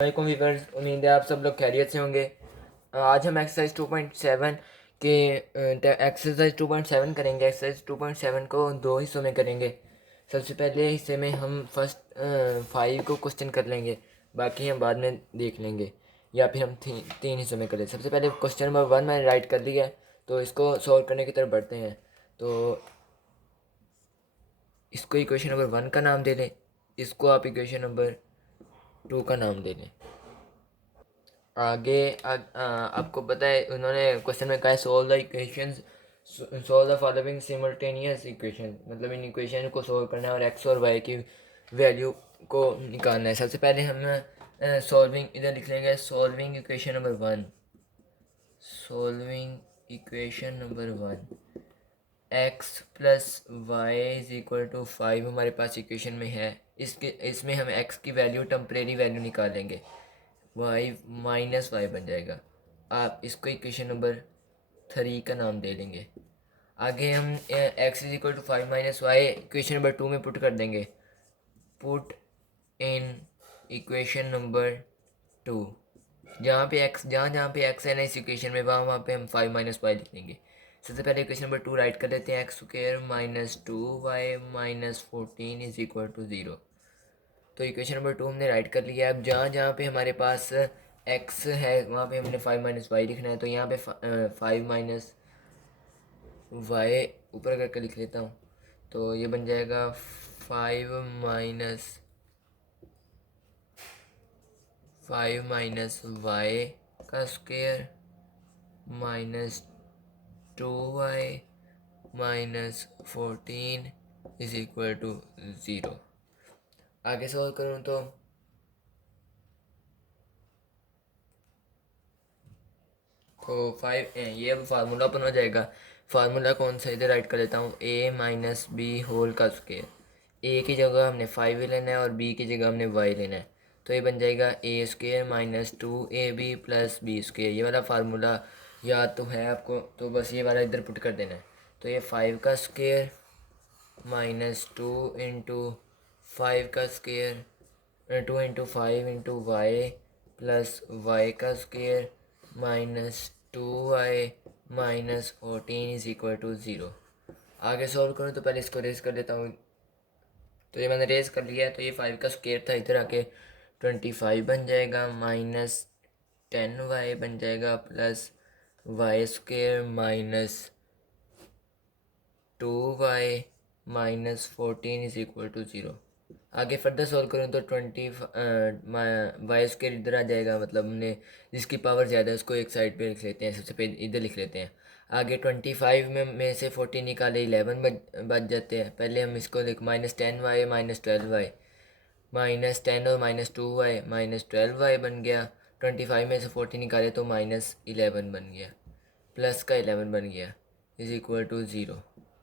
वालेकुम वीवर्स, उम्मीद है आप सब लोग खैरियत से होंगे। आज हम एक्सरसाइज 2.7 के एक्सरसाइज 2.7 करेंगे। एक्सरसाइज 2.7 को दो हिस्सों में करेंगे। सबसे पहले हिस्से में हम फर्स्ट 5 को क्वेश्चन कर लेंगे, बाकी हम बाद में देख लेंगे, या फिर हम तीन हिस्सों में करें। सबसे पहले क्वेश्चन नंबर 1 मैंने राइट कर लिया है, तो इसको सॉल्व करने की तरफ बढ़ते हैं। तो इसको इक्वेशन नंबर 1 का नाम दे लें, इसको आप इक्वेशन नंबर 2 का नाम दे लें। आपको पता है उन्होंने क्वेश्चन में कहा है solve the equations, solve the following simultaneous equation, मतलब इन इक्वेशन को सोल्व करना है और एक्स और वाई की वैल्यू को निकालना है। सबसे पहले हम सॉल्विंग इधर लिख लेंगे, solving equation number 1। Solving equation number 1, x plus y is equal to 5 हमारे पास इक्वेशन में है। इसमें हम एक्स की वैल्यू टेम्परेरी वैल्यू निकालेंगे, वाई माइनस वाई बन जाएगा। आप इसको इक्वेशन नंबर 3 का नाम दे देंगे। आगे हम x is equal to 5 minus y equation number 2 में पुट कर देंगे। पुट इन इक्वेशन नंबर 2, जहाँ जहाँ पे एक्स है ना इस इक्वेशन में, वहाँ पे हम 5 माइनस वाई लिख देंगे। सबसे पहले इक्वेशन नंबर 2 राइट कर देते हैं, x square minus 2y minus 14 is equal to 0। तो इक्वेशन नंबर 2 हमने राइट कर लिया है। अब जहाँ जहाँ पे हमारे पास एक्स है वहाँ पे हमने 5 माइनस वाई लिखना है, तो यहाँ पे 5 माइनस वाई ऊपर करके लिख लेता हूँ। तो ये बन जाएगा 5 माइनस वाई का square minus 2y minus 14 is equal to 0। आगे सॉल्व करूँ तो 5 ये अब फार्मूला ओपन हो जाएगा। फार्मूला कौन सा, इधर राइट कर लेता हूँ, a माइनस बी होल का स्क्वायर। a की जगह हमने 5 लेना है और b की जगह हमने y लेना है। तो ये बन जाएगा a square minus 2ab plus b square. ये वाला फार्मूला याद तो है आपको, तो बस ये वाला इधर पुट कर देना है। तो ये 5 का स्क्वायर माइनस 2 इंटू 5 का square, 2 into 5 into y plus y का square minus 2y minus 14 is equal to 0। आगे सॉल्व करूँ तो पहले इसको रेज कर देता हूँ। तो ये मैंने रेज कर लिया है। तो ये 5 का स्क्वायर था, इधर आके 25 बन जाएगा, माइनस 10y बन जाएगा, plus y square minus 2y minus 14 is equal to 0। आगे फर्दर सॉल्व करूँ तो 20 स्क्वायर इधर आ जाएगा, मतलब हमने जिसकी पावर ज़्यादा है उसको एक साइड पे लिख लेते हैं, सबसे पहले इधर लिख लेते हैं। आगे 25 में से 14 निकाले 11 बच जाते हैं। पहले हम इसको लिख -10y माइनस 12y, -10 और -2y -12y बन गया। 25 में से 14 निकाले तो -11 बन गया, प्लस का 11 बन गया, इज इक्वल टू 0।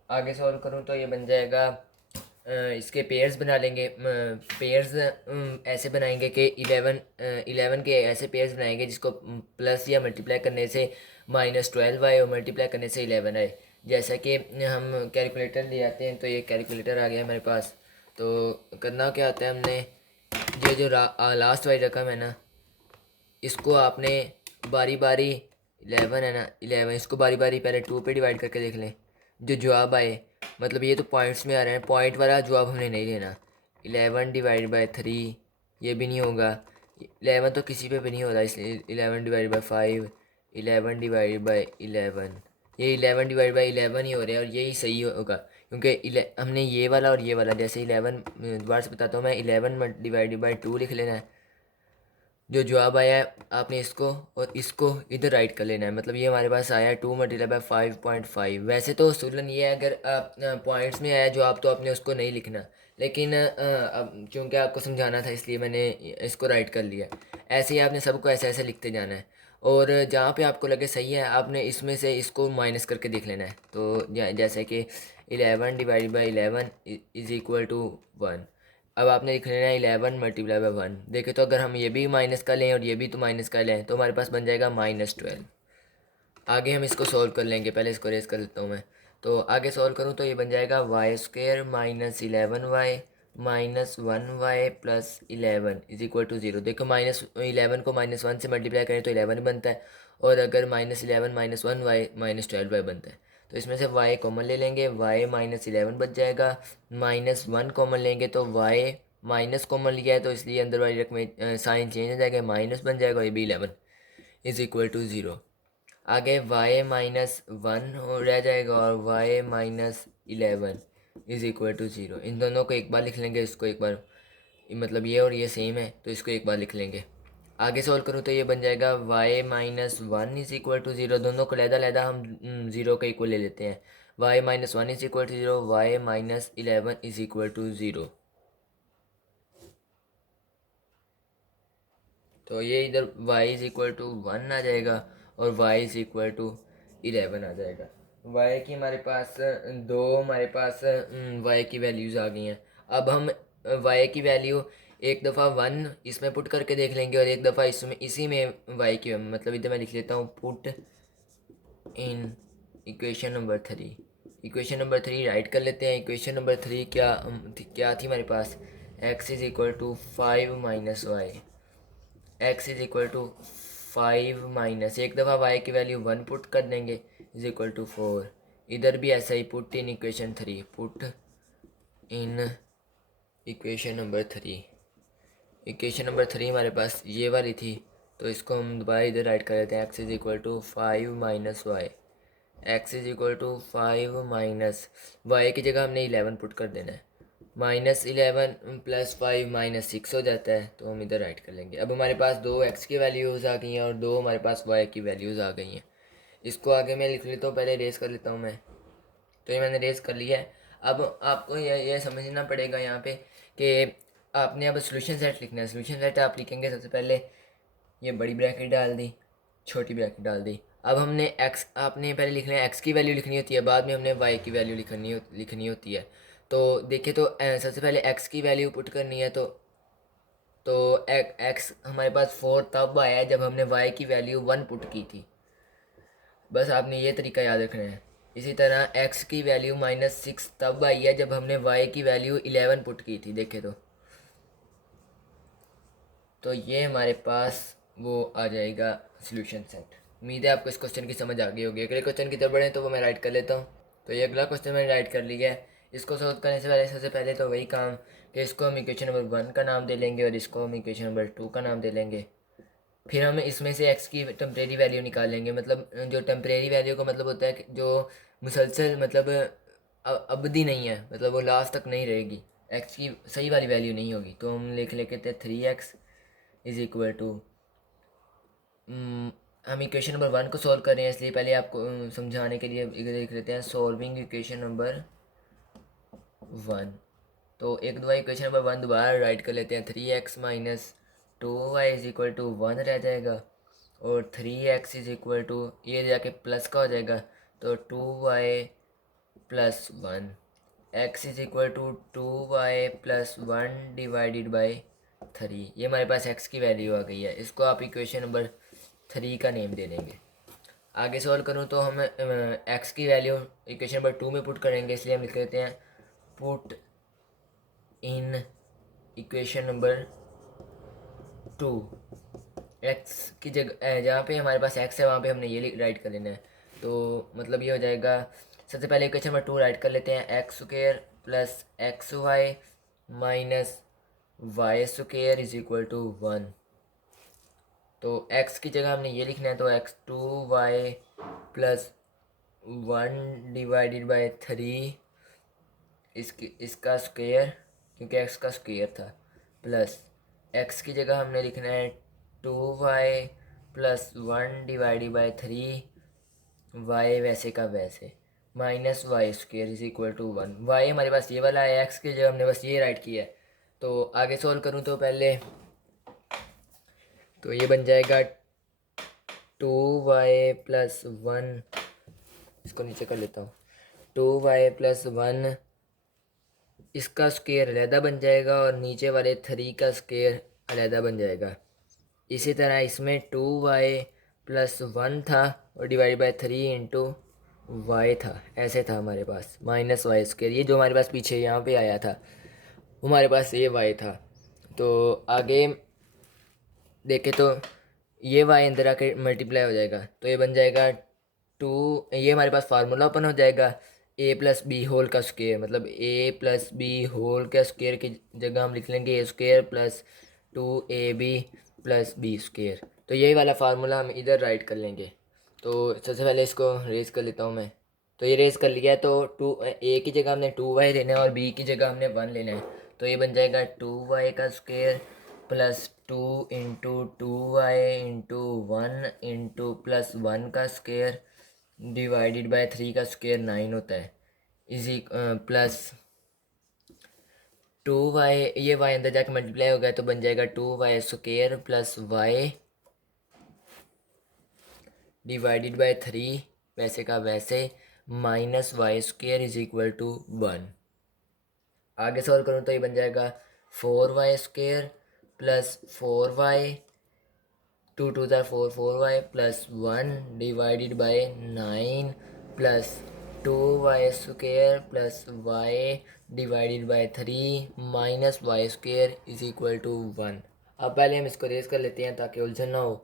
आगे सॉल्व करूँ तो ये बन जाएगा, इसके पेयर्स बना लेंगे। पेयर्स ऐसे बनाएंगे कि 11 के ऐसे पेयर्स बनाएंगे जिसको प्लस या मल्टीप्लाई करने से -12 आए और मल्टीप्लाई करने से 11 आए। जैसा कि हम कैलकुलेटर ले आते हैं, तो ये कैलकुलेटर आ गया हमारे पास। तो करना क्या होता है, हमने ये जो लास्ट वाली रकम है ना, इसको आपने बारी बारी 11 है ना, 11 इसको बारी बारी पहले 2 पे डिवाइड करके देख लें। जो जवाब आए, मतलब ये तो पॉइंट्स में आ रहे हैं, पॉइंट वाला जवाब हमने नहीं लेना। 11 डिवाइड बाई 3 ये भी नहीं होगा, 11 तो किसी पे भी नहीं हो रहा, इसलिए 11 डिवाइड बाई 5, 11 डिवाइड बाई 11, ये 11 डिवाइड बाई 11 ही हो रहे हैं और यही सही होगा, क्योंकि हमने ये वाला और ये वाला, जैसे 11 दोबारा से बताता हूँ मैं, 11 डिवाइड बाई 2 लिख लेना है। जो जवाब आया है आपने इसको और इसको इधर राइट कर लेना है, मतलब ये हमारे पास आया है 2 मल्टीप्लाई बाई 5.5। वैसे तो सुलन ये है, अगर पॉइंट्स में आया जवाब तो आपने उसको नहीं लिखना, लेकिन अब चूँकि आपको समझाना था इसलिए मैंने इसको राइट कर लिया। ऐसे ही आपने सबको ऐसे ऐसे लिखते जाना है, और जहाँ पे आपको लगे सही है आपने इसमें से इसको माइनस करके देख लेना है। तो जैसे कि 11 divide by 11 is equal to 1। अब आपने लिख लेना है 11 मल्टीप्लाई बाई 1। देखे तो अगर हम ये भी माइनस का लें और ये भी तो माइनस का लें तो हमारे पास बन जाएगा -12। आगे हम इसको सॉल्व कर लेंगे, पहले इसको रेस कर लेता हूँ मैं। तो आगे सॉल्व करूँ तो ये बन जाएगा y square minus 11y -1y प्लस 11 इज इक्वल टू 0। देखो -11 को -1 से मल्टीप्लाई करें तो 11 बनता है, और अगर -11 -1y -12y बनता है। तो इसमें से y कॉमन ले लेंगे, y -11 बच जाएगा। -1 कॉमन लेंगे तो y माइनस कॉमन लिया है तो इसलिए अंदर वाली रकम साइन चेंज हो जाएगा, माइनस बन जाएगा, ये भी 11 इज इक्वल टू 0। आगे y -1 हो रह जाएगा और y -11 इज इक्वल टू 0। इन दोनों को एक बार लिख लेंगे, इसको एक बार, मतलब ये और ये सेम है तो इसको एक बार लिख लेंगे। आगे सॉल्व करूँ तो ये बन जाएगा y -1 इज इक्वल टू 0। दोनों को लहदा हम 0 का इक्वल ले लेते हैं। y -1 is equal to 0, y -11 is equal to 0। तो ये इधर y इज इक्वल टू 1 आ जाएगा और y इज इक्वल टू 11 आ जाएगा। y की हमारे पास हमारे पास y की वैल्यूज़ आ गई हैं। अब हम y की वैल्यू एक दफ़ा 1 इसमें पुट करके देख लेंगे और एक दफ़ा इसमें इसी में y की, मतलब इधर मैं लिख लेता हूँ put in equation number 3। Equation number 3 write कर लेते हैं। इक्वेशन नंबर 3 क्या थी हमारे पास, x is equal to 5 minus y, x is equal to 5 minus एक दफ़ा y की वैल्यू 1 पुट कर देंगे इज इक्वल टू 4। इधर भी ऐसा ही put in equation 3, put in equation number 3। Equation number 3 हमारे पास ये वाली थी तो इसको हम दोबारा इधर राइट कर लेते हैं। x is equal to 5 minus y, x is equal to 5 minus y की जगह हमने 11 पुट कर देना है। -11 प्लस 5 -6 हो जाता है तो हम इधर राइट कर लेंगे। अब हमारे पास दो x की वैल्यूज़ आ गई हैं और दो हमारे पास y की वैल्यूज़ आ गई हैं। इसको आगे मैं लिख लेता हूँ, पहले रेस कर लेता हूँ मैं। तो ये मैंने रेस कर लिया है। अब आपको ये समझना पड़ेगा यहाँ पे कि आपने अब सोल्यूशन सेट लिखना है। सोल्यूशन सेट आप लिखेंगे सबसे पहले ये बड़ी ब्रैकेट डाल दी, छोटी ब्रैकेट डाल दी। अब हमने आपने पहले लिखना है x की वैल्यू लिखनी होती है, बाद में हमने y की वैल्यू लिखनी होती है। तो देखिए, तो सबसे पहले x की वैल्यू पुट करनी है तो x हमारे पास 4 तब आया है जब हमने y की वैल्यू 1 पुट की थी। बस आपने ये तरीका याद रखना है। इसी तरह x की वैल्यू -6 तब आई है जब हमने y की वैल्यू 11 पुट की थी। देखे तो ये हमारे पास वो आ जाएगा सॉल्यूशन सेट। उम्मीद है आपको इस क्वेश्चन की समझ आ गई होगी। अगले क्वेश्चन की तरफ बढ़ें तो वो मैं राइट कर लेता हूँ। तो ये अगला क्वेश्चन मैंने राइट कर लिया है। इसको सॉल्व करने से पहले सबसे पहले तो वही काम कि इसको हम इक्वेशन नंबर 1 का नाम दे लेंगे और इसको हम इक्वेशन नंबर 2 का नाम दे लेंगे। फिर हम इसमें से x की टेम्परेरी वैल्यू निकाल लेंगे। मतलब जो टेम्परेरी वैल्यू का मतलब होता है कि जो मुसलसल, मतलब अवधि नहीं है, मतलब वो लास्ट तक नहीं रहेगी, x की सही वाली वैल्यू नहीं होगी। तो हम लिख लेते हैं 3x इज इक्वल टू, हम इक्वेशन नंबर 1 को सॉल्व कर रहे हैं इसलिए पहले आपको समझाने के लिए इधर लिख लेते हैं सॉल्विंग इक्वेशन नंबर 1। तो एक दो इक्वेशन नंबर 1 दोबारा राइट कर लेते हैं। 3x minus 2y is equal to 1 रह जाएगा और 3x इज इक्वल टू ये जाके प्लस का हो जाएगा तो 2y plus 1, x is equal to 2y plus 1 divided by 3। ये हमारे पास x की वैल्यू आ गई है। इसको आप इक्वेशन नंबर 3 का नेम दे देंगे। आगे सॉल्व करूँ तो हम x की वैल्यू इक्वेशन नंबर 2 में पुट करेंगे, इसलिए हम लिख लेते हैं put in equation number 2। x की जगह जहाँ पे हमारे पास x है वहाँ पे हमने ये राइट कर लेना है। तो मतलब ये हो जाएगा, सबसे पहले इक्वेशन नंबर 2 राइट कर लेते हैं। X square plus x y minus y square is equal to 1। तो x की जगह हमने ये लिखना है तो x2y प्लस 1 डिवाइडेड बाई 3 इसका स्क्वायर, क्योंकि x का स्क्वायर था, प्लस x की जगह हमने लिखना है 2y plus 1 divided by 3 y वैसे का वैसे minus y square is equal to 1। y हमारे पास ये वाला है, x की जगह हमने बस ये राइट किया है। तो आगे सॉल्व करूँ तो पहले तो ये बन जाएगा 2y प्लस 1, इसको नीचे कर लेता हूँ, 2y प्लस 1 इसका स्क्वायर अलहदा बन जाएगा और नीचे वाले 3 का स्क्वायर अलहदा बन जाएगा। इसी तरह इसमें 2y प्लस 1 था और डिवाइड बाई 3 इंटू वाई था, ऐसे था हमारे पास माइनस वाई स्क्वायर, ये जो हमारे पास पीछे यहाँ पे आया था हमारे पास ये y था। तो आगे देखें तो ये y अंदर आके मल्टीप्लाई हो जाएगा, तो ये बन जाएगा 2। ये हमारे पास फार्मूला ओपन हो जाएगा, a प्लस बी होल का स्क्वायर, मतलब a प्लस बी होल का स्क्वायर की जगह हम लिख लेंगे a square plus 2ab plus b square. तो यही वाला फार्मूला हम इधर राइट कर लेंगे। तो सबसे पहले इसको रेज कर लेता हूँ मैं। तो ये रेज कर लिया है, तो a की जगह हमने 2y लेना है और b की जगह हमने 1 लेना है। तो ये बन जाएगा 2y का square plus 2 into 2y into 1 into plus 1 का स्क्वायर डिवाइडेड बाय 3 का स्क्वायर 9 होता है, इजी प्लस 2y, ये y अंदर जाके मल्टीप्लाई हो गया तो बन जाएगा 2y square plus y divided by 3 वैसे का वैसे minus y square is equal to 1। आगे सॉल्व करूँ तो ये बन जाएगा 4y square plus 4y, 2 2 4 4y plus 1 divided by 9 plus 2y square plus y divided by 3 minus y square is equal to 1। अब पहले हम इसको रेज कर लेते हैं ताकि उलझन ना हो।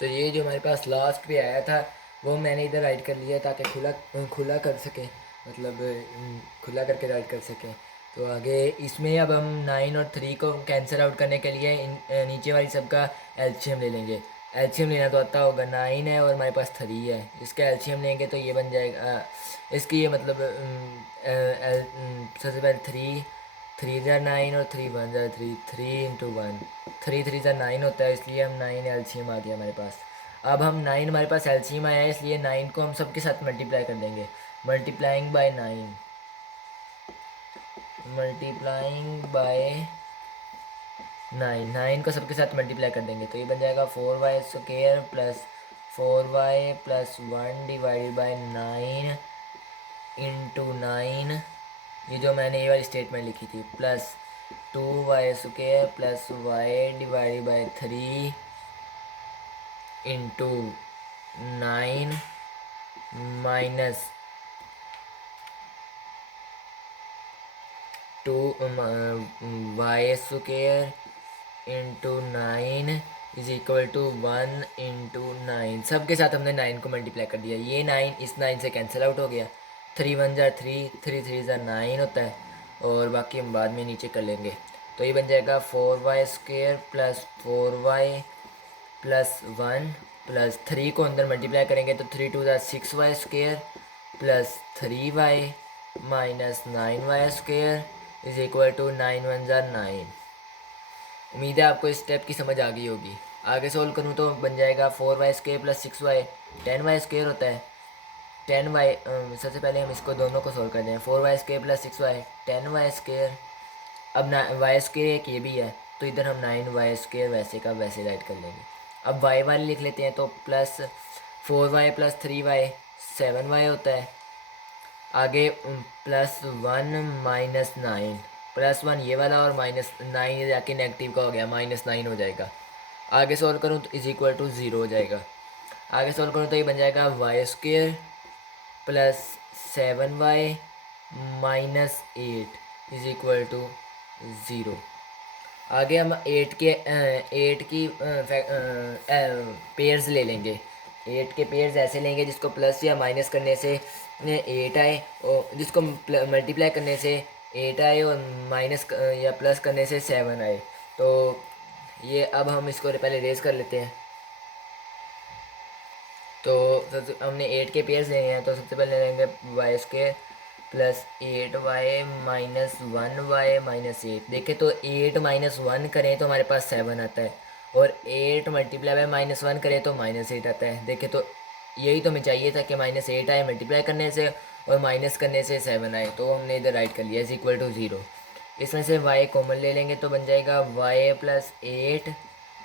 तो ये जो हमारे पास लास्ट पे आया था वो मैंने इधर राइट कर लिया ताकि खुला खुला कर सकें, मतलब खुला करके राइट कर सकें। तो आगे इसमें अब हम 9 और 3 को कैंसिल आउट करने के लिए नीचे वाली सब का एलसीएम ले लेंगे। एलसीएम लेना तो आता होगा, 9 है और हमारे पास 3 है, इसका एलसीएम लेंगे तो ये बन जाएगा इसकी, ये मतलब सबसे पहले 3 ज़ा 9 और 3 1 ज़ा 3, 3 इंटू 1, 3 3 ज़ा 9 होता है, इसलिए हम 9 एलसीएम आ गया हमारे पास। अब हम 9 हमारे पास एलसीएम आया है, इसलिए 9 को हम सबके साथ मल्टीप्लाई कर देंगे। मल्टीप्लाइंग बाय 9, मल्टीप्लाइंग बाय 9 को सबके साथ मल्टीप्लाई कर देंगे तो ये बन जाएगा 4y square plus 4y plus 1 divided by 9 into 9, ये जो मैंने ये वाली स्टेटमेंट लिखी थी, plus 2y square plus y divided by 3 into 9 minus 2y square into 9 is equal to 1 into 9। सब के साथ हमने 9 को मल्टीप्लाई कर दिया, ये 9 इस 9 से कैंसिल आउट हो गया, 3 1 ज़ा 3, 3 3 ज़ा 9 होता है, और बाकी हम बाद में नीचे कर लेंगे। तो ये बन जाएगा 4y square plus 4y plus 1 plus 3 को अंदर मल्टीप्लाई करेंगे तो 3 2 ज़ा 6y square plus 3y minus 9y square is equal to 9 1 ज़ा 9। उम्मीद है आपको इस स्टेप की समझ आ गई होगी। आगे सोल्व करूँ तो बन जाएगा 4y square plus 6y, 10y square होता है, 10y, सबसे पहले हम इसको दोनों को सोल्व कर दें। 4y square plus 6y 10y square, अब ना वाई स्क्वायर एक ये भी है तो इधर हम 9y स्क्वायर वैसे का वैसे राइट कर लेंगे। अब y वाले लिख लेते हैं तो plus 4y plus 3y 7y होता है, आगे प्लस 1 माइनस 9, प्लस 1 ये वाला और माइनस 9 जाके नेगेटिव का हो गया, माइनस 9 हो जाएगा। आगे सॉल्व करूँ तो इज इक्वल टू 0 हो जाएगा। आगे सॉल्व करूँ तो ये बन जाएगा y square plus 7y minus 8 is equal to 0। आगे हम 8 की पेयर्स ले लेंगे। 8 के पेयर्स ऐसे लेंगे जिसको प्लस या माइनस करने से 8 आए, और जिसको मल्टीप्लाई करने से 8 आए और माइनस या प्लस करने से 7 आए। तो ये अब हम इसको पहले रेज कर लेते हैं। तो हमने 8 के पेयर्स लेने हैं, तो सबसे पहले लेंगे y square plus 8y minus 1y minus 8। देखें तो 8 माइनस 1 करें तो हमारे पास 7 आता है, और 8 मल्टीप्लाई बाय माइनस 1 करें तो माइनस 8 आता है। देखें तो यही तो हमें चाहिए था कि माइनस 8 आए मल्टीप्लाई करने से और माइनस करने से 7 आए, तो हमने इधर राइट कर लिया इज इक्वल टू 0। इसमें से y कॉमन ले लेंगे तो बन जाएगा y प्लस 8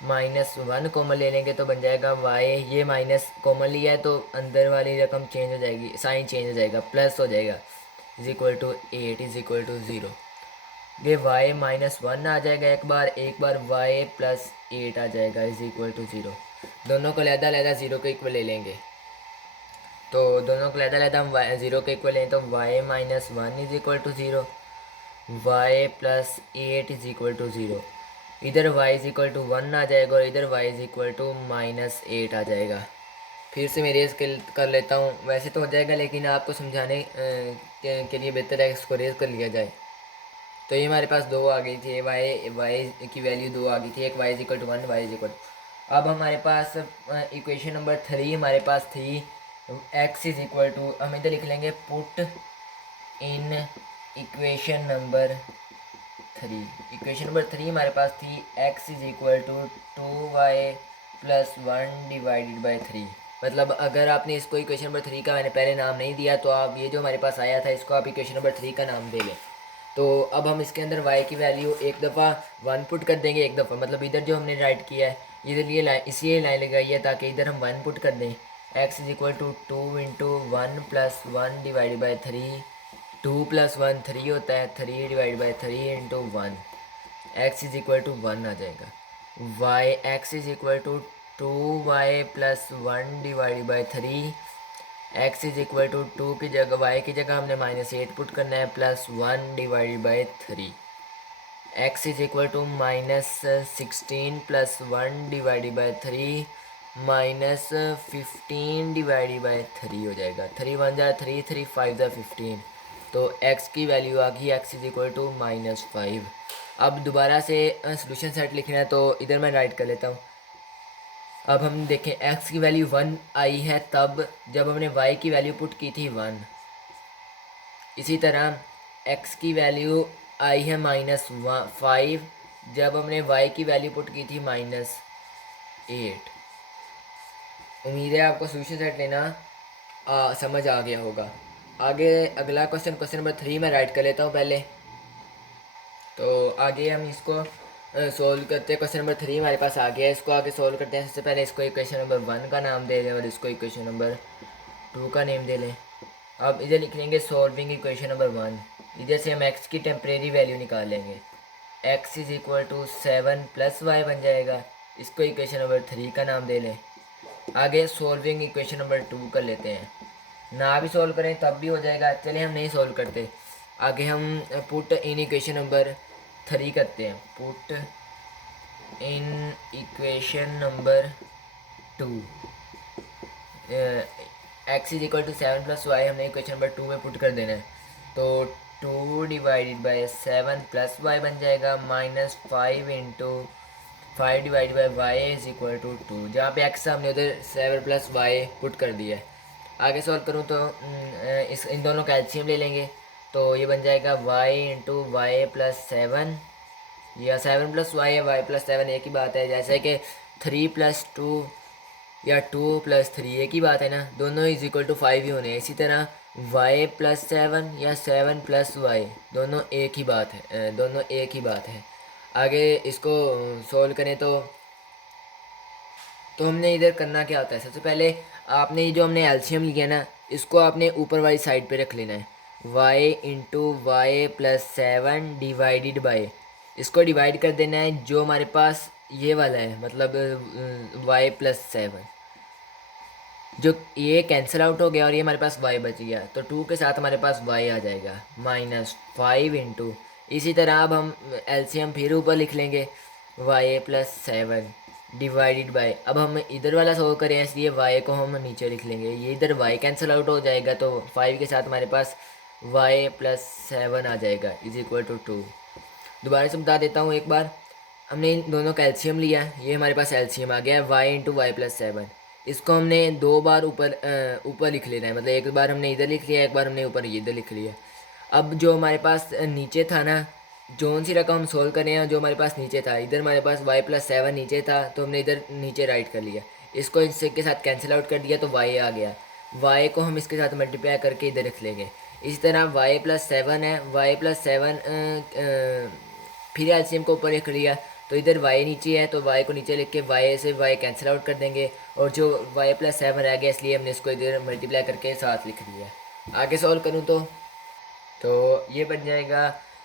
माइनस 1 कॉमन ले लेंगे तो बन जाएगा y, ये माइनस कॉमन लिया है तो अंदर वाली रकम चेंज हो जाएगी, साइन चेंज हो जाएगा, प्लस हो जाएगा is equal to 8 is equal to 0। ये y माइनस 1 आ जाएगा एक बार y प्लस 8 आ जाएगा इज इक्वल टू 0। दोनों को लहदा 0 के इक्वल ले लेंगे, तो दोनों को लहदा हम 0 के इक्वल लें तो y minus 1 is equal to 0 y plus 8 is equal to 0। इधर y इज इक्वल टू 1 आ जाएगा और इधर y इज इक्वल टू -8 आ जाएगा। फिर से मैं रेस कर लेता हूँ, वैसे तो हो जाएगा लेकिन आपको समझाने के लिए बेहतर है इसको रेस कर लिया जाए। तो ये हमारे पास 2 आ गई थी, y की वैल्यू 2 आ गई थी, एक y is equal to 1, y is equal. अब हमारे पास इक्वेशन नंबर 3 हमारे पास थी x इज इक्वल टू, हम इधर लिख लेंगे put in equation number 3। Equation number 3 हमारे पास थी x is equal to 2y plus 1 divided by 3। मतलब अगर आपने इसको इक्वेशन नंबर 3 का मैंने पहले नाम नहीं दिया तो आप ये जो हमारे पास आया था इसको आप इक्वेशन नंबर 3 का नाम दे लें। तो अब हम इसके अंदर y की वैल्यू एक दफ़ा 1 पुट कर देंगे, एक दफ़ा मतलब इधर जो हमने राइट किया है इधर ये लाइन, इसलिए लाइन लगाई है ताकि इधर हम 1 पुट कर दें। x is equal to 2 into 1 plus 1 divide by 3। 2 plus 1 3 होता है, 3 divide by 3 into 1। x is equal to 1 आ जाएगा। x is equal to 2y plus 1 divide by 3। x is equal to 2 की जगह y की जगह हमने -8 पुट करना है, plus 1 divide by 3। x is equal to -16 plus 1 divide by 3 -15 divide by 3 हो जाएगा। 3 1 जा 3, 3 5 जा 15। तो x की वैल्यू आ गई, x इज इक्वल टू -5। अब दोबारा से सोल्यूशन सेट लिखना है तो इधर मैं राइट कर लेता हूँ। अब हम देखें x की वैल्यू 1 आई है तब जब हमने y की वैल्यू पुट की थी 1। इसी तरह x की वैल्यू आई है -5 जब हमने y की वैल्यू पुट की थी -8। उम्मीद है आपको सोल्यूशन सेट लेना समझ आ गया होगा। आगे अगला क्वेश्चन नंबर 3 में राइट कर लेता हूँ पहले। तो आगे हम इसको सोल्व करते हैं। क्वेश्चन नंबर 3 हमारे पास आ गया है, इसको आगे सोल्व करते हैं। सबसे पहले इसको इक्वेशन नंबर 1 का नाम दे दें और इसको इक्वेशन नंबर 2 का नेम दे लें। अब इधर लिख लेंगे सॉल्विंग इक्वेशन नंबर 1। इधर से हम x की टेम्परेरी वैल्यू निकाल लेंगे। x is equal to 7 plus y बन जाएगा। इसको इक्वेशन नंबर 3 का नाम दे लें। आगे सॉल्विंग इक्वेशन नंबर 2 कर लेते हैं। ना भी सॉल्व करें तब भी हो जाएगा, चलिए हम नहीं सॉल्व करते। आगे हम पुट इन इक्वेशन नंबर 3 करते हैं। Put in equation number 2 x is equal to 7 plus y हमने इक्वेशन नंबर 2 में पुट कर देना है। तो 2 डिवाइडेड बाई 7 प्लस वाई बन जाएगा -5 into 5 divide by y is equal to 2। जहाँ पे x हमने उधर 7 प्लस वाई पुट कर दिया है। आगे सॉल्व करूँ तो इन दोनों का एलसीएम ले लेंगे। तो ये बन जाएगा y इंटू वाई प्लस 7 या 7 प्लस वाई है, y प्लस 7 एक ही बात है। जैसे कि 3 प्लस 2 या 2 प्लस 3 एक ही बात है ना, दोनों इज इक्वल टू 5 ही होने हैं। इसी तरह y प्लस 7 या 7 प्लस वाई दोनों एक ही बात है, दोनों एक ही बात है। आगे इसको सोल्व करें तो हमने इधर करना क्या होता है, सबसे पहले आपने जो हमने एलसीएम लिया ना इसको आपने ऊपर वाली साइड पे रख लेना है। y into y plus 7 divided by, इसको डिवाइड कर देना है जो हमारे पास ये वाला है, मतलब y प्लस 7। जो ये कैंसिल आउट हो गया और ये हमारे पास y बच गया, तो 2 के साथ हमारे पास y आ जाएगा -5 इंटू। इसी तरह अब हम एलसीएम फिर ऊपर लिख लेंगे y प्लस 7 डिवाइडेड बाय, अब हम इधर वाला सोल्व करें इसलिए y को हम नीचे लिख लेंगे। ये इधर y कैंसिल आउट हो जाएगा तो 5 के साथ हमारे पास y प्लस 7 आ जाएगा इज इक्वल टू 2। दोबारा से बता देता हूँ एक बार, हमने इन दोनों का एलसीएम लिया, ये हमारे पास एलसीएम आ गया है y इंटू वाई प्लस 7। इसको हमने 2 बार ऊपर लिख लेना है, मतलब एक बार हमने इधर लिख लिया, एक बार हमने ऊपर इधर लिख लिया। अब जो हमारे पास नीचे था ना, जोन सी रकम हम सोल्व कर रहे हैं, जो हमारे पास नीचे था, इधर हमारे पास y प्लस 7 नीचे था तो हमने इधर नीचे राइट कर लिया, इसको इसके के साथ कैंसिल आउट कर दिया तो y आ गया। y को हम इसके साथ मल्टीप्लाई करके इधर रख लेंगे। इसी तरह y प्लस 7 है, y प्लस 7 फिर एलसीएम को ऊपर लिख लिया तो इधर y नीचे है तो y को नीचे लिख के y से y कैंसिल आउट कर देंगे और जो y प्लस 7 रह गया इसलिए हमने इसको इधर मल्टीप्लाई करके साथ लिख दिया। आगे सॉल्व करूँ तो ये बन जाएगा,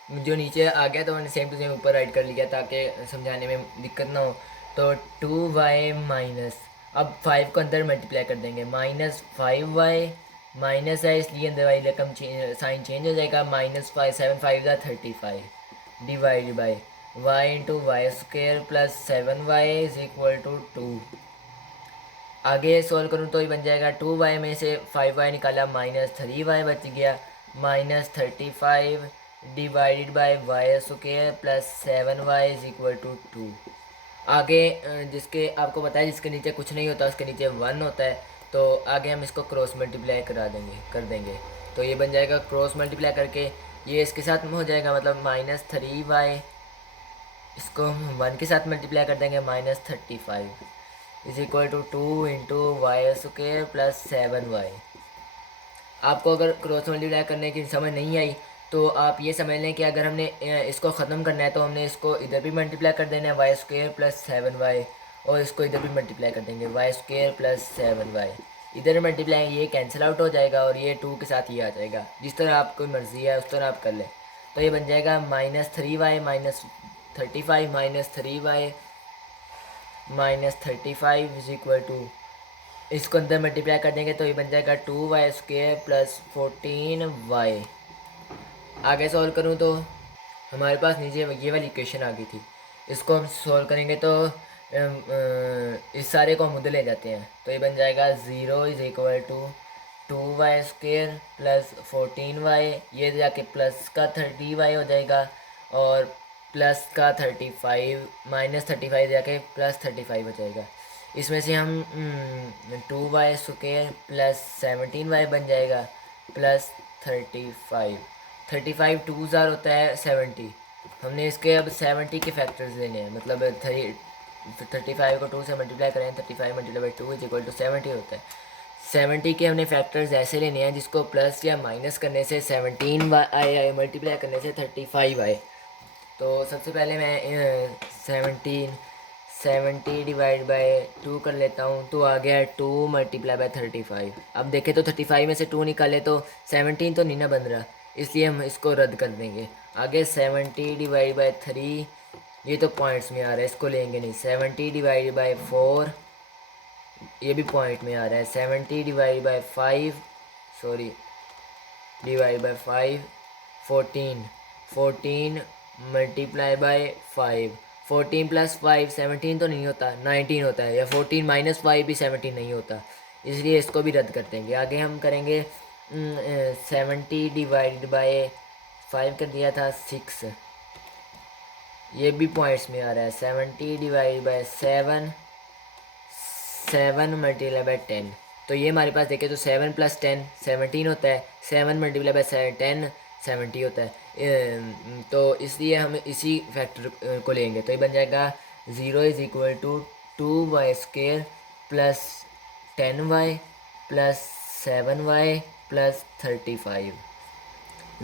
जो नीचे आ गया तो मैंने सेम टू सेम ऊपर राइट कर लिया ताकि समझाने में दिक्कत ना हो। तो 2y माइनस, अब 5 को अंदर मल्टीप्लाई कर देंगे, -5y माइनस है इसलिए अंदर वाली रकम साइन चेंज हो जाएगा। -5 7 5 का 35 divide by y into y square plus 7y is equal to 2। आगे सोल्व करूँ तो ये बन जाएगा 2y में से 5y निकाला -3y बच गया -35 divided by y square plus 7y is equal to 2। आगे जिसके आपको पता है जिसके नीचे कुछ नहीं होता उसके नीचे 1 होता है, तो आगे हम इसको क्रॉस मल्टीप्लाई कर देंगे। तो ये बन जाएगा क्रॉस मल्टीप्लाई करके ये इसके साथ में हो जाएगा, मतलब -3y, इसको हम 1 के साथ मल्टीप्लाई कर देंगे -35 is equal to 2 into y square plus 7y। आपको अगर क्रॉस मल्टीप्लाई करने की समझ नहीं आई तो आप ये समझ लें कि अगर हमने इसको ख़त्म करना है तो हमने इसको इधर भी मल्टीप्लाई कर देना है वाई स्क्र प्लस 7y, और इसको इधर भी मल्टीप्लाई कर देंगे वाई स्क्र प्लस 7y। इधर मल्टीप्लाई ये कैंसिल आउट हो जाएगा और ये 2 के साथ ये आ जाएगा। जिस तरह आपको मर्ज़ी है उस तरह आप कर लें। तो ये बन जाएगा -3y -35 -3y -35 is equal to, इसको अंदर मल्टीप्लाई कर देंगे तो ये बन जाएगा 2y स्क्र प्लस 14y। आगे सॉल्व करूँ तो हमारे पास नीचे ये वाली इक्वेशन आ गई थी, इसको हम सॉल्व करेंगे तो इस सारे को हम उधर ले जाते हैं तो ये बन जाएगा 0 is equal to 2y square plus 14y, ये जाके प्लस का 30y हो जाएगा और प्लस का 35 -35 जाके प्लस 35 हो जाएगा। इसमें से हम 2y स्क्र प्लस 17y बन जाएगा प्लस 35 2 ज़ार होता है 70। हमने इसके अब 70 के फैक्टर्स लेने हैं, मतलब 35 को 2 से मल्टीप्लाई करें 35 multiply by 2 is equal to 70 होता है। 70 के हमने फैक्टर्स ऐसे लेने हैं जिसको प्लस या माइनस करने से 17 आए मल्टीप्लाई करने से 35 आए। तो सबसे पहले मैं 70 डिवाइड बाई 2 कर लेता हूँ तो आ गया 2 मल्टीप्लाई बाई 35। अब देखें तो 35 में से 2 निकाले तो 17 तो नहीं ना बन रहा, इसलिए हम इसको रद्द कर देंगे। आगे 70 डिवाइड बाई 3, ये तो पॉइंट्स में आ रहा है इसको लेंगे नहीं। 70 डिवाइड बाई 4, ये भी पॉइंट में आ रहा है। 70 divide by 5 sorry divide by 5 14 multiply by 5, 14 plus 5 17 तो नहीं होता 19 होता है, या 14 माइनस 5 भी 17 नहीं होता, इसलिए इसको भी रद्द कर देंगे। आगे हम करेंगे 70 डिवाइड बाई 5 कर दिया था 6, ये भी पॉइंट्स में आ रहा है। 70 डिवाइड बाई 7 मल्टीप्लाई बाई 10, तो ये हमारे पास देखें तो 7 प्लस 10 17 होता है, 7 मल्टीप्लाई बाई 10 70 होता है। तो इसलिए हम इसी फैक्टर को लेंगे तो ये बन जाएगा 0 is equal to 2y square plus 10y plus 7y plus 35।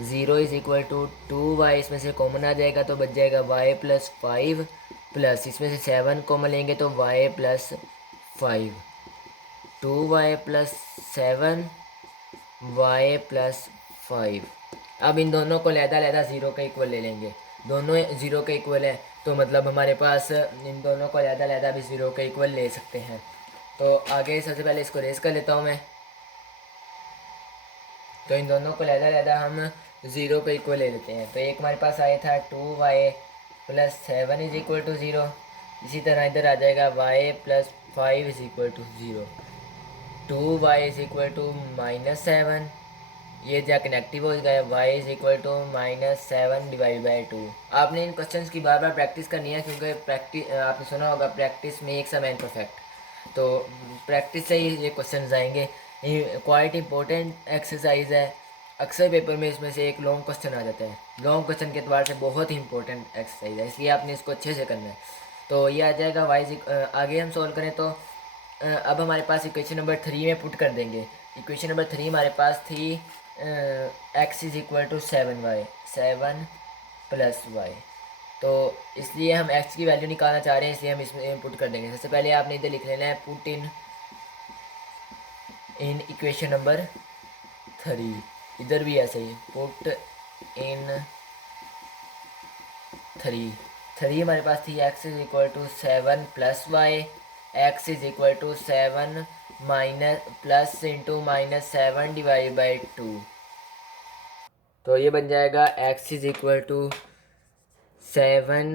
0 is equal to 2y, इसमें से कॉमन आ जाएगा तो बच जाएगा y प्लस 5 प्लस इसमें से 7 कॉमन लेंगे तो y plus 5, 2y plus 7 y plus 5। अब इन दोनों को लहदा 0 के इक्वल ले लेंगे, दोनों 0 के इक्वल है तो मतलब हमारे पास इन दोनों को लहदा भी 0 के इक्वल ले सकते हैं। तो आगे सबसे पहले इसको रेस कर लेता हूँ मैं। तो इन दोनों को लहदा हम 0 के इक्वल ले लेते हैं। तो एक हमारे पास आया था 2y plus 7 is equal to 0, इसी तरह इधर आ जाएगा y plus 5 is equal to 0, 2y is equal to -7, ये जाके नेगेटिव हो गया, y is equal to -7 divide by 2। आपने इन क्वेश्चंस की बार बार प्रैक्टिस करनी है क्योंकि प्रैक्टिस आपने सुना होगा practice makes a man perfect, तो प्रैक्टिस से ही ये क्वेश्चंस आएंगे। क्वाइट इंपॉर्टेंट एक्सरसाइज है, अक्सर पेपर में इसमें से एक लॉन्ग क्वेश्चन आ जाता है, लॉन्ग क्वेश्चन के एतबार से बहुत ही इंपॉर्टेंट एक्सरसाइज है, इसलिए आपने इसको अच्छे से करना है। तो ये आ जाएगा आगे हम सॉल्व करें तो अब हमारे पास इक्वेशन नंबर 3 में पुट कर देंगे। इक्वेशन नंबर 3 हमारे पास थी x is equal to 7y 7 plus y, तो इसलिए हम x की वैल्यू निकालना चाह रहे हैं, इसलिए हम इसमें पुट कर देंगे। सबसे पहले आपने इधर लिख लेना है पुट इन इक्वेशन नंबर 3, इधर भी ऐसे ही पुट इन 3 हमारे पास थी x is equal to 7 plus y, x is equal to 7 minus plus into -7/2। तो ये बन जाएगा x is equal to 7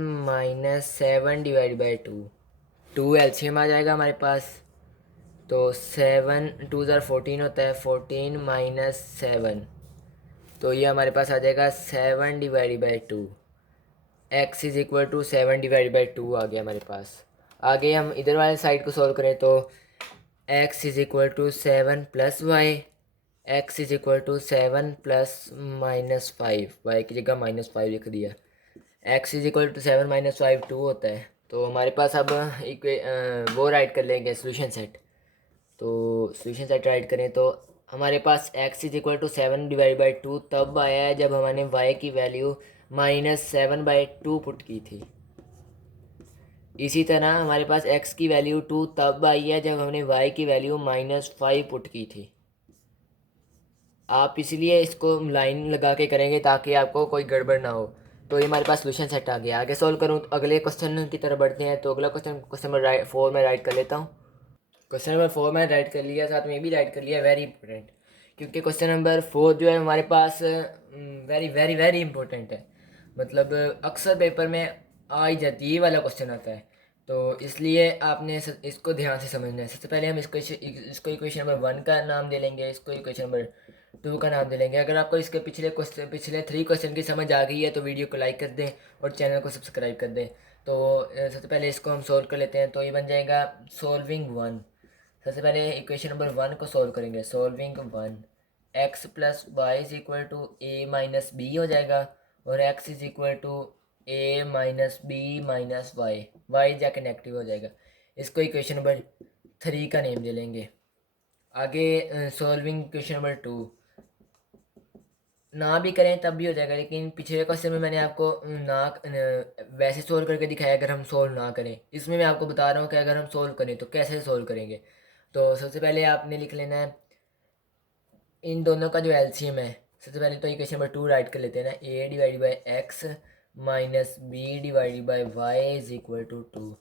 - 7/2। 2 LCM आ जाएगा हमारे पास। तो 7 2 ज़ार 14 होता है, 14 - 7। तो ये हमारे पास आ जाएगा 7/2। x इज इक्वल टू 7/2 आ गया हमारे पास। आगे हम इधर वाले साइड को सॉल्व करें तो x is equal to 7 + y। x is equal to 7 plus -5। y की जगह -5 लिख दिया। x इज इक्वल टू 7 - 5 2 होता है। तो हमारे पास अब वो राइट कर लेंगे सोल्यूशन सेट। तो सोल्यूशन सेट राइट करें तो हमारे पास x इज इक्वल टू 7/2 तब आया है जब हमने y की वैल्यू -7/2 पुट की थी। इसी तरह हमारे पास x की वैल्यू 2 तब आई है जब हमने y की वैल्यू -5 पुट की थी। आप इसलिए इसको लाइन लगा के करेंगे ताकि आपको कोई गड़बड़ ना हो। तो ये हमारे पास सोल्यूशन सेट आ गया। आगे सॉल्व करूँ तो अगले क्वेश्चन की तरफ बढ़ते हैं। तो अगला क्वेश्चन नंबर 4 में राइट कर लेता हूँ। क्वेश्चन नंबर 4 में राइट कर लिया, साथ में ये भी राइट कर लिया, वेरी इंपॉर्टेंट। क्योंकि क्वेश्चन नंबर 4 जो है हमारे पास वेरी वेरी वेरी इंपॉर्टेंट है। मतलब अक्सर पेपर में आ ही जाती है, ये वाला क्वेश्चन आता है। तो इसलिए आपने इसको ध्यान से समझना है। सबसे पहले हम इसको इक्वेशन नंबर 1 का नाम दे लेंगे, इसको इक्वेशन नंबर 2 का नाम दे लेंगे। अगर आपको इसके पिछले 3 क्वेश्चन की समझ आ गई है तो वीडियो को लाइक कर दें और चैनल को सब्सक्राइब कर दें। तो सबसे पहले इसको हम सोल्व कर लेते हैं। तो ये बन जाएगा सोल्विंग 1। सबसे पहले इक्वेशन नंबर 1 को सॉल्व करेंगे। Solving 1, x plus y is equal to a minus b हो जाएगा और x is equal to a minus b minus y. Y जाके नेगेटिव हो जाएगा। इसको इक्वेशन नंबर 3 का नेम दे लेंगे। आगे सॉल्विंग इक्वेशन नंबर 2 ना भी करें तब भी हो जाएगा, लेकिन पिछले क्वेश्चन में मैंने आपको वैसे सोल्व करके दिखाया अगर हम सोल्व ना करें। इसमें मैं आपको बता रहा हूँ कि अगर हम सोल्व करें तो कैसे सोल्व करेंगे। तो सबसे पहले आपने लिख लेना है इन दोनों का जो एलसीएम है। सबसे पहले तो इक्वेशन नंबर 2 राइट कर लेते हैं ना। a divide by x minus b divide by y is equal to 2।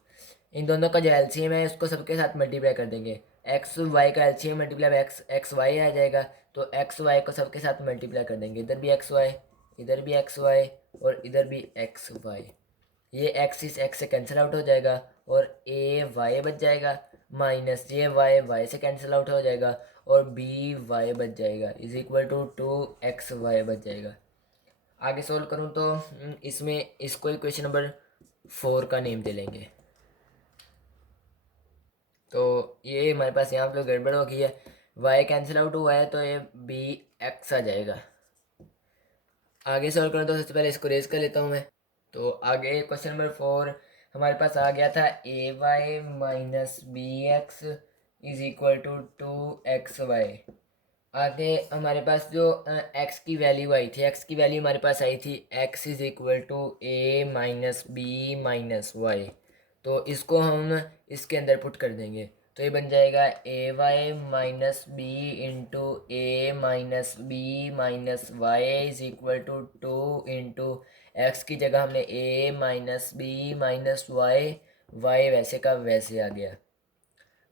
इन दोनों का जो एलसीएम है उसको सबके साथ मल्टीप्लाई कर देंगे। एक्स वाई का LCM multiply x x y आ जाएगा। तो एक्स वाई को सबके साथ मल्टीप्लाई कर देंगे। इधर भी एक्स वाई, इधर भी एक्स वाई और इधर भी एक्स वाई। ये एक्स इस एक्स से कैंसिल आउट हो जाएगा और ए वाई बच जाएगा, माइनस ये वाई वाई से कैंसिल आउट हो जाएगा और बी वाई बच जाएगा इज इक्वल टू 2xy बच जाएगा। आगे सोल्व करूँ तो इसमें इसको इक्वेशन नंबर 4 का नेम दे लेंगे। तो ये हमारे पास यहाँ पे गड़बड़ हो गई है, y कैंसिल आउट हुआ है तो ये बी एक्स आ जाएगा। आगे सॉल्व करूँ तो सबसे पहले इसको रेज कर लेता हूँ मैं। तो आगे क्वेश्चन नंबर 4 हमारे पास आ गया था a y minus b x is equal to 2xy। आगे हमारे पास जो x की वैल्यू आई थी, x की वैल्यू हमारे पास आई थी x is equal to a minus b minus y. तो इसको हम इसके अंदर पुट कर देंगे। तो ये बन जाएगा a y minus b into a minus b minus y is equal to 2 into x की जगह हमने a minus b minus y, y वैसे का वैसे आ गया।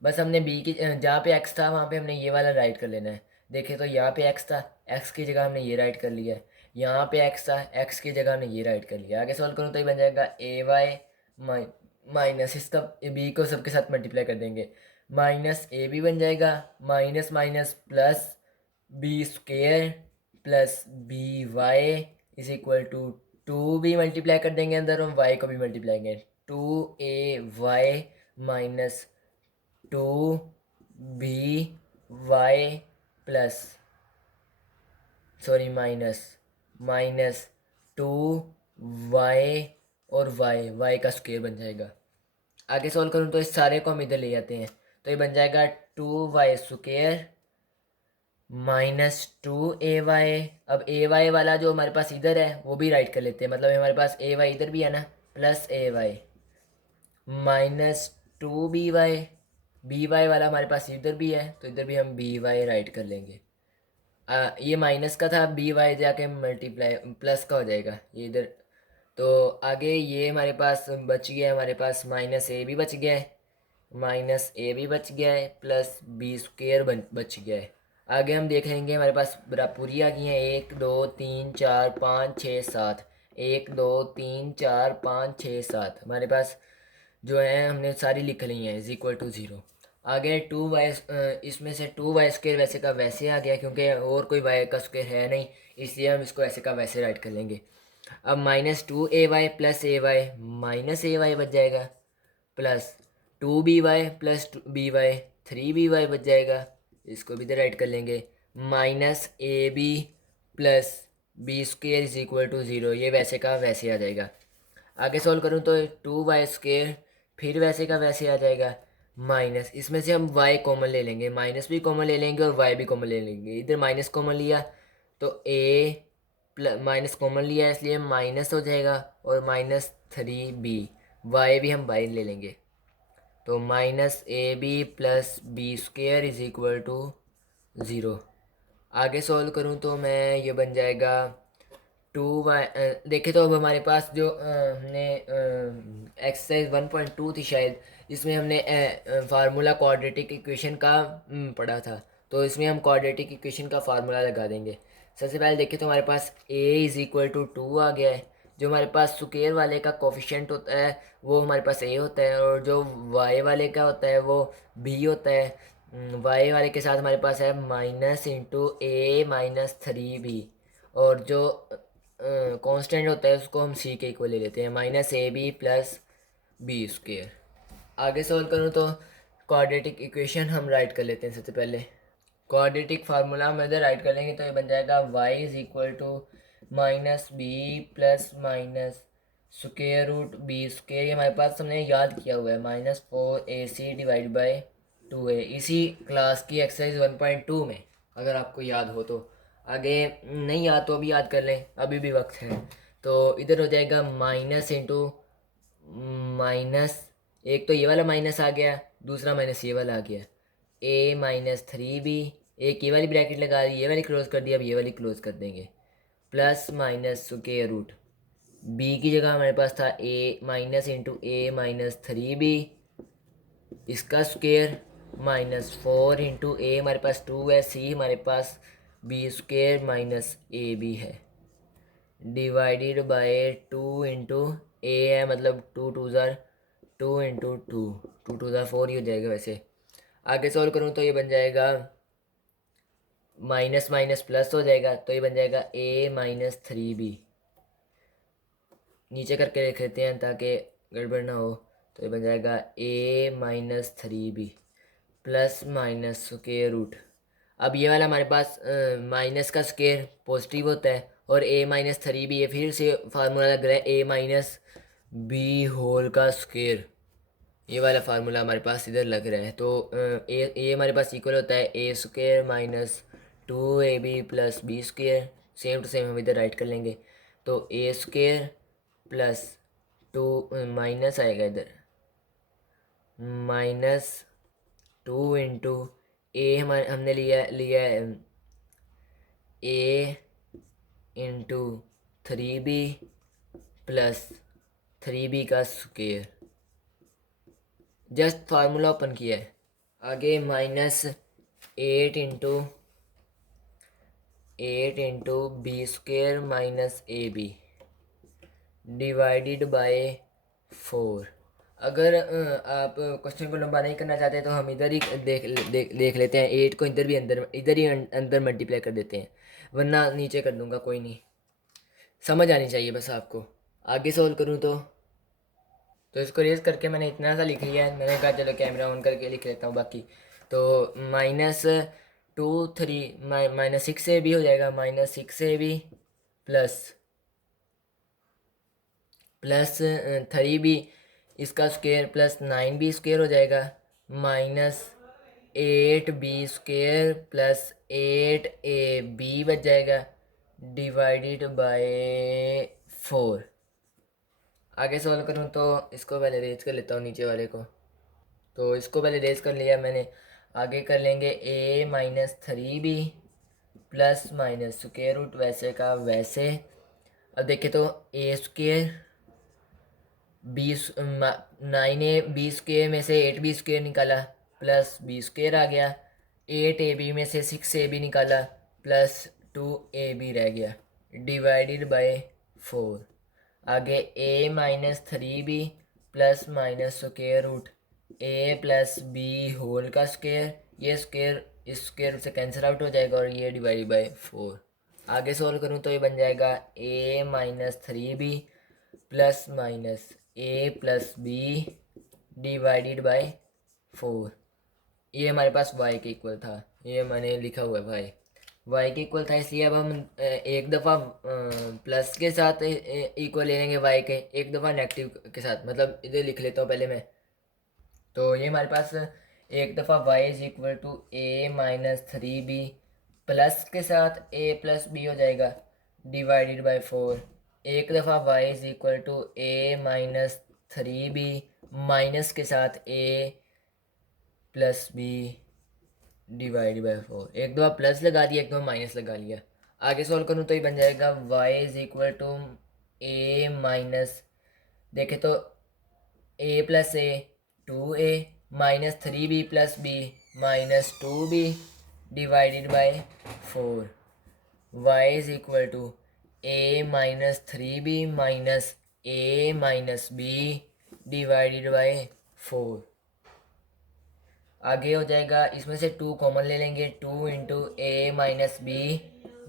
बस हमने बी की जहाँ पे एक्स था वहाँ पे हमने ये वाला राइट कर लेना है। देखिए तो यहाँ पे एक्स था, एक्स की जगह हमने ये राइट कर लिया है। यहाँ पे एक्स था, एक्स की जगह हमने ये राइट कर लिया। आगे सॉल्व करूँ तो ये बन जाएगा ए वाई माइनस इसका बी को सबके साथ मल्टीप्लाई कर देंगे। माइनस ए बी बन जाएगा, minus minus plus b square plus b y is equal to 2 भी मल्टीप्लाई कर देंगे अंदर और वाई को भी मल्टीप्लाई करेंगे। 2a minus 2b plus sorry minus minus 2y और y का स्क्वायर बन जाएगा। आगे सॉल्व करूँ तो इस सारे को हम इधर ले जाते हैं। तो ये बन जाएगा 2y स्क्वायर -2ay। अब ay वाला जो हमारे पास इधर है वो भी राइट कर लेते हैं। मतलब हमारे पास ay इधर भी है ना, प्लस ay -2by वाला हमारे पास इधर भी है तो इधर भी हम by राइट कर लेंगे। ये माइनस का था, by जाके मल्टीप्लाई प्लस का हो जाएगा ये इधर। तो आगे ये हमारे पास बच गया, हमारे पास माइनस ए भी बच गया है। माइनस ए भी बच गया है प्लस बी स्क्वेयर बच गया है। आगे हम देख लेंगे, हमारे पास पूरी आ गई हैं, 1 2 3 4 5 6 7, 1 2 3 4 5 6 7 हमारे पास जो है हमने सारी लिख ली हैं इज इक्वल टू ज़ीरो। आगे टू वाई, इसमें से टू वाई स्क्वेयर वैसे का वैसे आ गया क्योंकि और कोई वाई का स्क्वेयर है नहीं, इसलिए हम इसको ऐसे का वैसे राइट कर लेंगे। अब -2ay प्लस ए वाई माइनस ए वाई बच जाएगा, plus 2by plus b Y 3by बच जाएगा, इसको भी इधर राइट कर लेंगे। -ab plus b square is equal to zero, ये वैसे का वैसे आ जाएगा। आगे सॉल्व करूँ तो 2y स्क्वेयर फिर वैसे का वैसे आ जाएगा, माइनस इसमें से हम y कॉमन ले लेंगे, माइनस भी कॉमन ले लेंगे और y भी कॉमन ले लेंगे। इधर माइनस कॉमन लिया तो a प्लस माइनस कॉमन लिया इसलिए माइनस हो जाएगा, और -3b, y भी हम बाई ले लेंगे, तो -ab plus b square is equal to zero. आगे सॉल्व करूँ तो मैं ये बन जाएगा 2y। देखे तो अब हमारे पास जो हमने एक्सरसाइज 1.2 थी शायद, इसमें हमने फार्मूला क्वाड्रेटिक इक्वेशन का पढ़ा था, तो इसमें हम क्वाड्रेटिक इक्वेशन का फार्मूला लगा देंगे। सबसे पहले देखें तो हमारे पास a इज़ इक्वल टू 2 आ गया है। जो हमारे पास स्क्वायर वाले का कोफिशिएंट होता है वो हमारे पास a होता है, और जो y वाले का होता है वो b होता है। y वाले के साथ हमारे पास है -a-3b, और जो कांस्टेंट होता है उसको हम सी के इक्वल ले लेते हैं, -ab प्लस बी स्क्वेयर। आगे सॉल्व करूँ तो क्वाड्रेटिक इक्वेशन हम राइट कर लेते हैं। सबसे पहले क्वाड्रेटिक फार्मूला हम इधर राइट कर लेंगे तो ये बन जाएगा y is equal to -b plus minus square root b square. ये हमारे पास हमने याद किया हुआ है, -4ac डिवाइड बाई 2a, इसी क्लास की एक्सरसाइज 1.2 में, अगर आपको याद हो तो। आगे नहीं याद तो अभी याद कर लें, अभी भी वक्त है। तो इधर हो जाएगा माइनस इंटू माइनस, एक तो ये वाला माइनस आ गया, दूसरा माइनस ये वाला आ गया, a-3b, एक ये वाली ब्रैकेट लगा दी, ये वाली क्लोज कर दी, अब ये वाली क्लोज कर देंगे, plus minus square root b की जगह हमारे पास था a माइनस इंटू a-3b, इसका स्क्वेयर -4 इंटू ए हमारे पास 2 है, सी हमारे पास b square minus a b है, डिवाइडेड बाय 2 इंटू ए है, मतलब 2 2 इंटू 2 ही हो जाएगा वैसे। आगे सॉल्व करूँ तो ये बन जाएगा माइनस माइनस प्लस हो जाएगा, तो ये बन जाएगा a-3b। नीचे करके लिख लेते हैं ताकि गड़बड़ ना हो, तो ये बन जाएगा a-3b plus minus square root. अब ये वाला हमारे पास माइनस का स्क्वेयर पॉजिटिव होता है, और a-3b, ये फिर से फार्मूला लग रहा है a-b होल का स्क्वेयर, ये वाला फार्मूला हमारे पास इधर लग रहा है। तो ए हमारे पास इक्वल होता है a square minus 2ab plus b square, same to same हम इधर राइट कर लेंगे, तो a स्क्वेयर प्लस 2 माइनस आएगा इधर -2 इंटू ए हमारे हमने लिया है a into 3b plus 3b का स्क्वेयर, जस्ट फार्मूला ओपन किया है। आगे -8 into b square minus a b divided by 4। अगर आप क्वेश्चन को लंबा नहीं करना चाहते तो हम इधर ही देख लेते हैं, 8 को इधर ही अंदर मल्टीप्लाई कर देते हैं, वरना नीचे कर दूंगा, कोई नहीं, समझ आनी चाहिए बस आपको। आगे सॉल्व करूँ तो इसको रेज करके मैंने इतना सा लिख लिया है, मैंने कहा चलो कैमरा ऑन करके लिख लेता हूँ बाकी। तो -2 3 -6 भी हो जाएगा, -6ab प्लस 3b इसका स्क्वेयर प्लस 9b स्क्वेयर हो जाएगा, -8b स्क्वेयर प्लस 8ab बच जाएगा, डिवाइडेड बाय 4। आगे सॉल्व करूँ तो इसको पहले रेज कर लेता हूँ नीचे वाले को, तो इसको पहले रेज कर लिया मैंने। आगे कर लेंगे a-3b plus minus square root वैसे का वैसे। अब देखें तो a स्क्वेयर 9 a b² में से 8b² निकाला प्लस b² आ गया, 8ab में से 6ab निकाला प्लस 2ab रह गया डिवाइडेड बाय 4। आगे a minus 3b plus minus square root a plus b whole का स्क्वायर, ये स्क्वायर इस स्क्वायर से कैंसिल आउट हो जाएगा और ये डिवाइड बाय 4। आगे सॉल्व करूँ तो ये बन जाएगा a minus 3b plus minus a plus b divided by 4। ये हमारे पास y के इक्वल था, ये मैंने लिखा हुआ है y के इक्वल था, इसलिए अब हम एक दफ़ा प्लस के साथ इक्वल ले लेंगे y के, एक दफ़ा नेगेटिव के साथ। मतलब इधर लिख लेता हूँ पहले मैं। तो ये हमारे पास एक दफ़ा y is equal to a minus 3b plus के साथ a प्लस बी हो जाएगा डिवाइडेड बाय 4। एक दफ़ा y is equal to a minus 3b minus के साथ a plus b divide by 4। एक दफ़ा प्लस लगा दिया, एक दफ़ा माइनस लगा लिया। आगे सॉल्व करूँ तो ये बन जाएगा y is equal to a minus, देखे तो a plus a 2a minus 3b plus b minus 2b divided by 4। y is equal to a minus 3b minus a minus b divided by 4। आगे हो जाएगा, इसमें से 2 common ले लेंगे, 2 into a minus b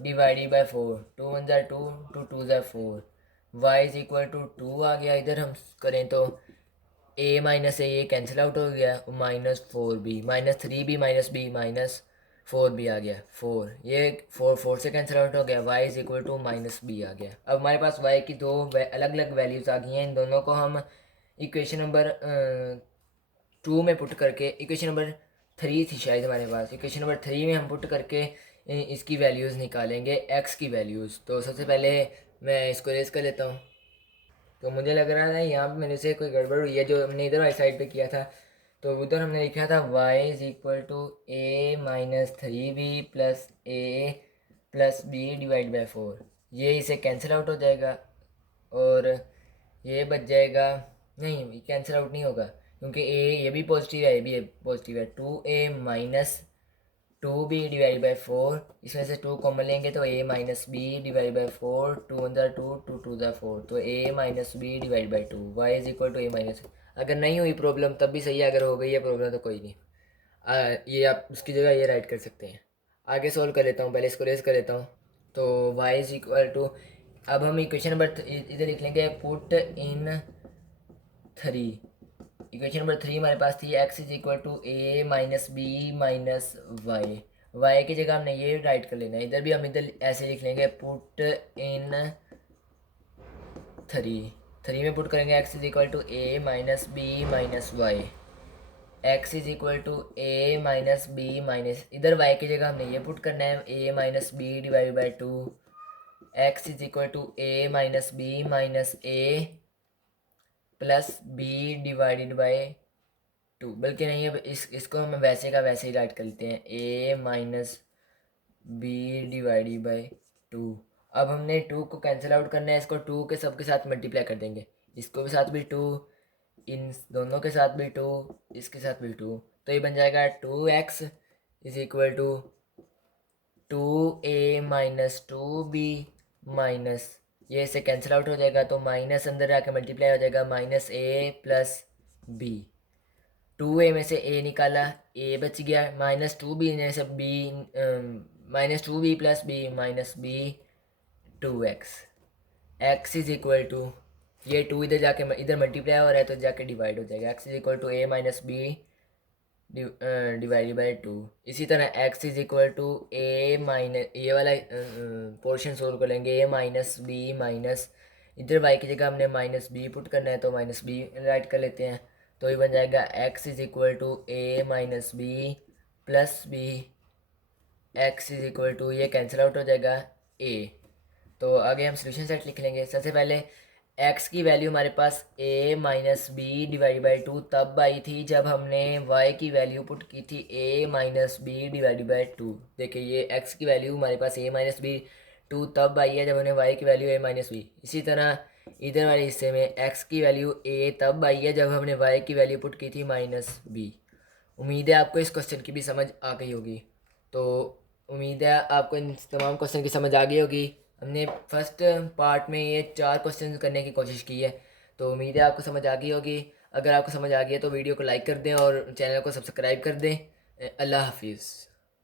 divided by 4। 2 1 ज़ा 2, 2 2 ज़ा 4। Y is equal to 2 आ गया। इधर हम करें तो a minus a cancel out हो गया, minus 4b minus 3b minus b minus 4b आ गया 4। ये 4 से कैंसिल आउट हो गया, y is equal to minus b आ गया। अब हमारे पास y की दो अलग अलग वैल्यूज़ आ गई हैं। इन दोनों को हम इक्वेशन नंबर 2 में पुट करके, इक्वेशन नंबर 3 थी शायद हमारे पास, इक्वेशन नंबर 3 में हम पुट करके इसकी वैल्यूज़ निकालेंगे, x की वैल्यूज़। तो सबसे पहले मैं इसको रेस कर लेता हूँ। तो मुझे लग रहा है यहाँ पे मेरे से कोई गड़बड़ हुई है, जो हमने इधर वाली साइड पे किया था। तो उधर हमने लिखा था y is equal to a minus 3b plus a plus b divide by 4। ये इसे कैंसिल आउट हो जाएगा और ये बच जाएगा, नहीं कैंसिल आउट नहीं होगा क्योंकि ये भी पॉजिटिव है, ये भी पॉजिटिव है। 2a minus 2b divide by 4, इसमें से 2 कॉमन लेंगे तो a minus b divide by 4। 2 1 ज़ा 2, 2 2 ज़ा 4, तो a minus b divide by 2। y is equal to a minus, अगर नहीं हुई प्रॉब्लम तब भी सही है, अगर हो गई है प्रॉब्लम तो कोई नहीं, ये आप उसकी जगह ये राइट कर सकते हैं। आगे सोल्व कर लेता हूँ, पहले इसको रेस कर लेता हूँ। तो y इज इक्वल टू, अब हम इक्वेशन नंबर इधर लिख लेंगे पुट इन 3। इक्वेशन नंबर 3 हमारे पास थी x is equal to a minus b minus y की जगह हमने ये राइट कर लेना है। इधर भी हम इधर ऐसे लिख लेंगे पुट इन 3 में पुट करेंगे x is equal to a minus b minus y, x is equal to a minus b minus, इधर y की जगह हमने ये पुट करना है a minus b divide by 2। x is equal to a minus b minus a plus b divided by 2। बल्कि नहीं, अब इसको हम वैसे का वैसे ही राइट कर लेते हैं, a minus b divided by 2। अब हमने 2 को कैंसिल आउट करना है, इसको 2 के सब के साथ मल्टीप्लाई कर देंगे, इसको भी साथ भी 2, इन दोनों के साथ भी 2, इसके साथ भी 2। तो ये बन जाएगा 2x is equal to 2a minus 2b minus, ये इससे कैंसिल आउट हो जाएगा तो माइनस अंदर आके मल्टीप्लाई हो जाएगा, minus a plus B. 2a में से a निकाला, a बच गया, माइनस 2b में से b, minus 2b plus b minus b 2x। x is equal to, ये 2 इधर जाके इधर मल्टीप्लाई हो रहा है तो जाके डिवाइड हो जाएगा, x is equal to a minus b divided by 2। इसी तरह x is equal to a minus, ये वाला पोर्शन सोल्व कर लेंगे, a माइनस बी माइनस, इधर y की जगह हमने माइनस बी पुट करना है तो माइनस बी राइट कर लेते हैं। तो ये बन जाएगा x is equal to a minus b plus b, x is equal to, ये कैंसिल आउट हो जाएगा a। तो आगे हम सोल्यूशन सेट लिख लेंगे। सबसे पहले x की वैल्यू हमारे पास a minus b divide by 2 तब आई थी जब हमने y की वैल्यू पुट की थी a minus b divide by 2। देखिए ये x की वैल्यू हमारे पास a माइनस बी 2 तब आई है जब हमने y की वैल्यू a माइनस बी। इसी तरह इधर वाले हिस्से में x की वैल्यू a तब आई है जब हमने y की वैल्यू पुट की थी -b। उम्मीद है आपको इस क्वेश्चन की भी समझ आ गई होगी। तो उम्मीद है आपको इन तमाम क्वेश्चन की समझ आ गई होगी। हमने फर्स्ट पार्ट में ये 4 क्वेश्चन करने की कोशिश की है, तो उम्मीद है आपको समझ आ गई होगी। अगर आपको समझ आ गई है तो वीडियो को लाइक कर दें और चैनल को सब्सक्राइब कर दें। अल्लाह हाफिज़।